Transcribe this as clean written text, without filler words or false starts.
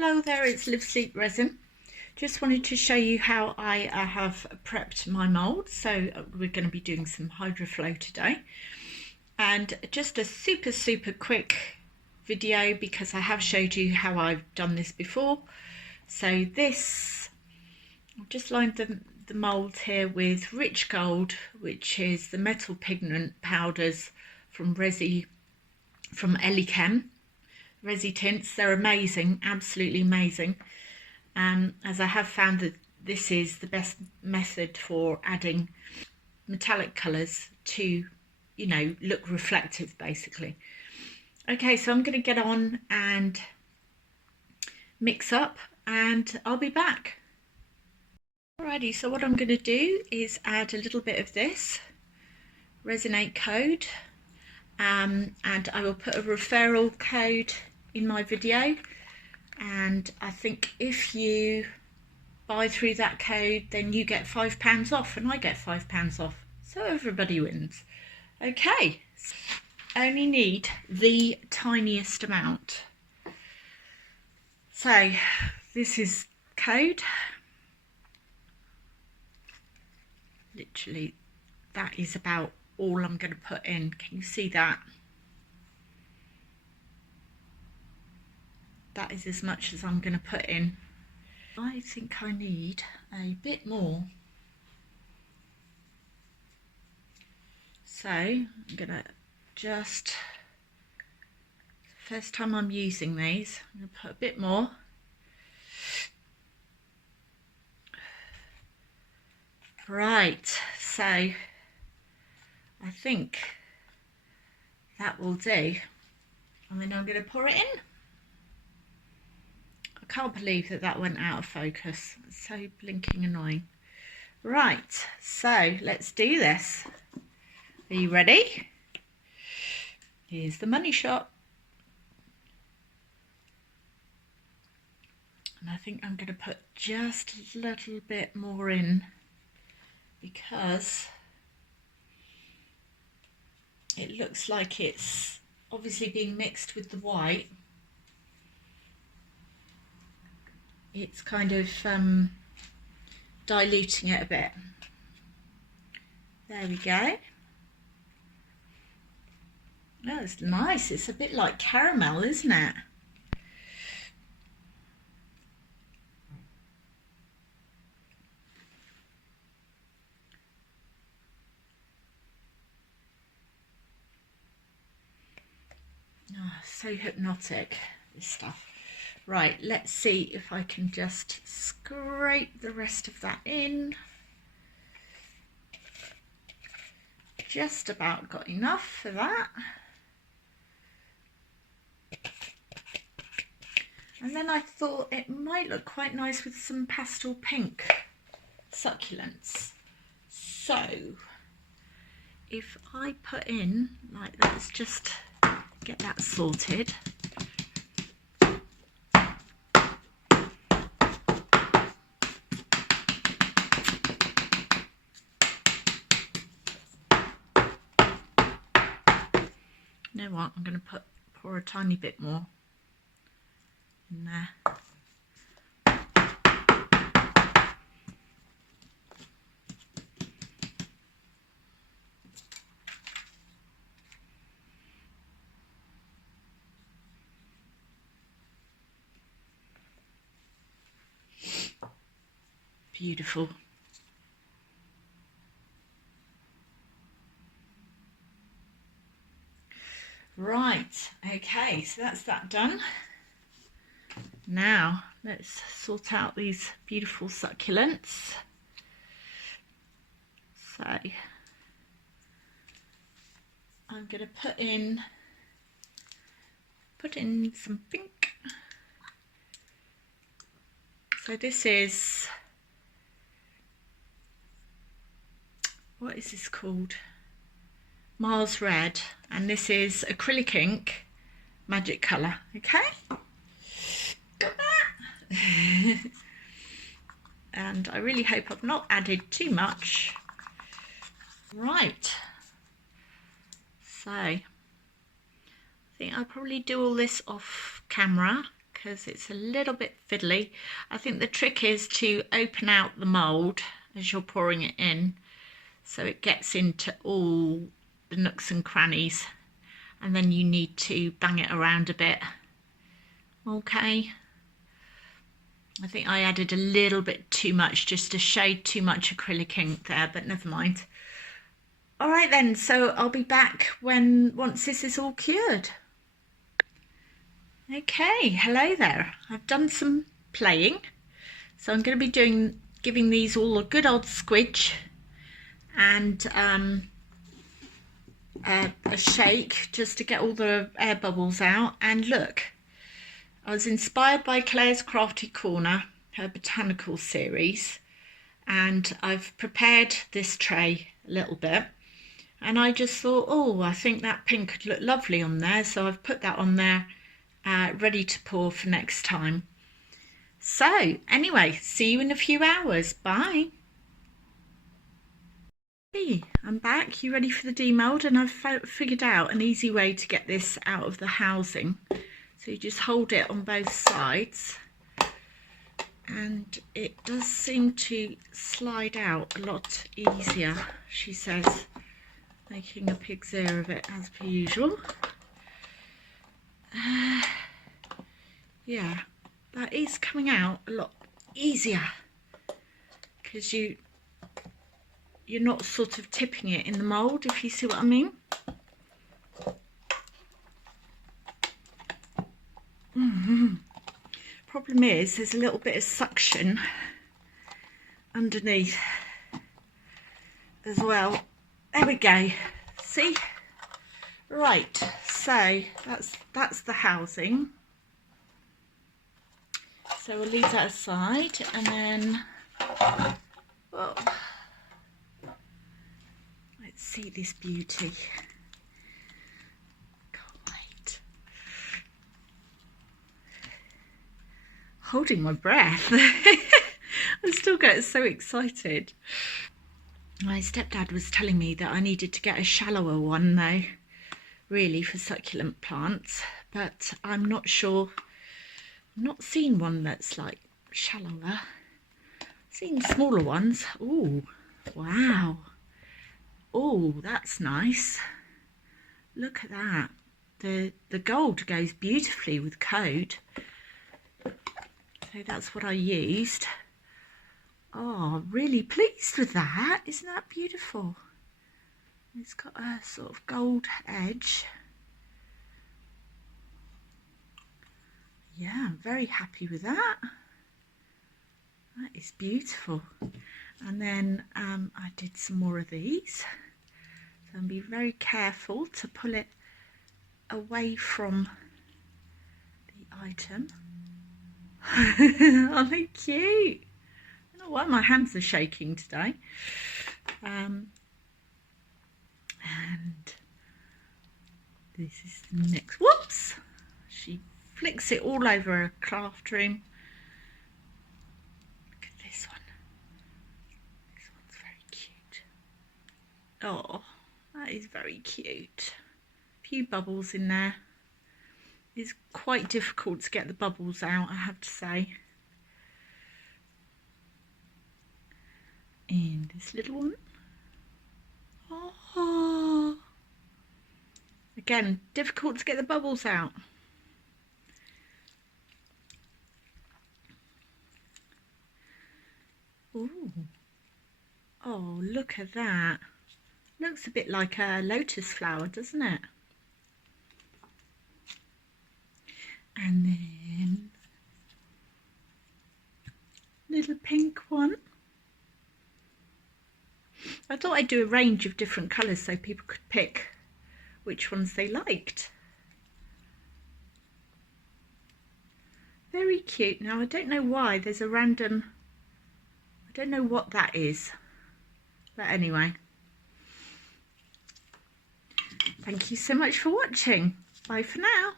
Hello there, it's Live Sleep Resin. Just wanted to show you how I have prepped my mould. So we're going to be doing some Hydroflow today, and just a super quick video because I have showed you how I've done this before. So this, I've just lined the mould here with rich gold, which is the metal pigment powders from elichem. Resi tints, they're amazing, absolutely amazing. As I have found that this is the best method for adding metallic colours to, you know, look reflective basically. Okay, so I'm going to get on and mix up and I'll be back. Alrighty, so what I'm going to do is add a little bit of this resinate code. And I will put a referral code in my video, and I think if you buy through that code then you get £5 off and I get £5 off, so everybody wins. Okay, only need the tiniest amount. So this is code, literally that is about all I'm going to put in. Can you see that? That is as much as I'm going to put in. I think I need a bit more. So I'm going to just, first time I'm using these, I'm going to put a bit more. Right, so I think that will do, and then I'm going to pour it in. I can't believe that went out of focus. It's so blinking annoying. Right, so let's do this. Are you ready? Here's the money shot. And I think I'm going to put just a little bit more in because it looks like it's obviously being mixed with the white. It's kind of diluting it a bit. There we go. Oh, it's nice. It's a bit like caramel, isn't it? Oh, so hypnotic, this stuff. Right, let's see if I can just scrape the rest of that in. Just about got enough for that. And then I thought it might look quite nice with some pastel pink succulents. So if I put in, like, let's just get that sorted. You know what, I'm going to pour a tiny bit more in there. Beautiful. Right, okay, so that's that done. Now let's sort out these beautiful succulents. So I'm going to put in some pink. So this is, what is this called? Mars Red, and this is acrylic ink, magic colour. Okay, got that. And I really hope I've not added too much. Right, so I think I'll probably do all this off camera because it's a little bit fiddly. I think the trick is to open out the mould as you're pouring it in, so it gets into all the nooks and crannies, and then you need to bang it around a bit. Okay, I think I added a little bit too much, just a shade too much acrylic ink there, but never mind. All right then, so I'll be back once this is all cured. Okay, hello there. I've done some playing, so I'm going to be giving these all a good old squidge and a shake just to get all the air bubbles out. And look, I was inspired by Claire's Crafty Corner, her botanical series, and I've prepared this tray a little bit, and I just thought, oh, I think that pink could look lovely on there, so I've put that on there ready to pour for next time. So anyway, see you in a few hours. Bye. Hey, I'm back. You ready for the demold? And I've figured out an easy way to get this out of the housing. So you just hold it on both sides, and it does seem to slide out a lot easier, she says, making a pig's ear of it as per usual. Yeah, that is coming out a lot easier because you're not sort of tipping it in the mould, if you see what I mean. Problem is, there's a little bit of suction underneath as well. There we go. See? Right, so that's the housing. So we'll leave that aside, and then, well, let's see this beauty. Can't wait. Holding my breath. I still get so excited. My stepdad was telling me that I needed to get a shallower one though, really, for succulent plants, but I'm not sure. I've not seen one that's like shallower. I've seen smaller ones. Oh, wow. Oh, that's nice. Look at that. The gold goes beautifully with code. So that's what I used. Oh, really pleased with that. Isn't that beautiful? It's got a sort of gold edge. Yeah, I'm very happy with that. That is beautiful. And then I did some more of these. So I'll be very careful to pull it away from the item. Aren't they cute? I don't know why my hands are shaking today. And this is the next. Whoops! She flicks it all over her craft room. Look at this one. This one's very cute. Oh, that is very cute. A few bubbles in there. It's quite difficult to get the bubbles out, I have to say. And this little one. Oh, again, difficult to get the bubbles out. Ooh. Oh, look at that. Looks a bit like a lotus flower, doesn't it? And then little pink one. I thought I'd do a range of different colours so people could pick which ones they liked. Very cute. Now I don't know why there's a random, I don't know what that is, but anyway. Thank you so much for watching. Bye for now.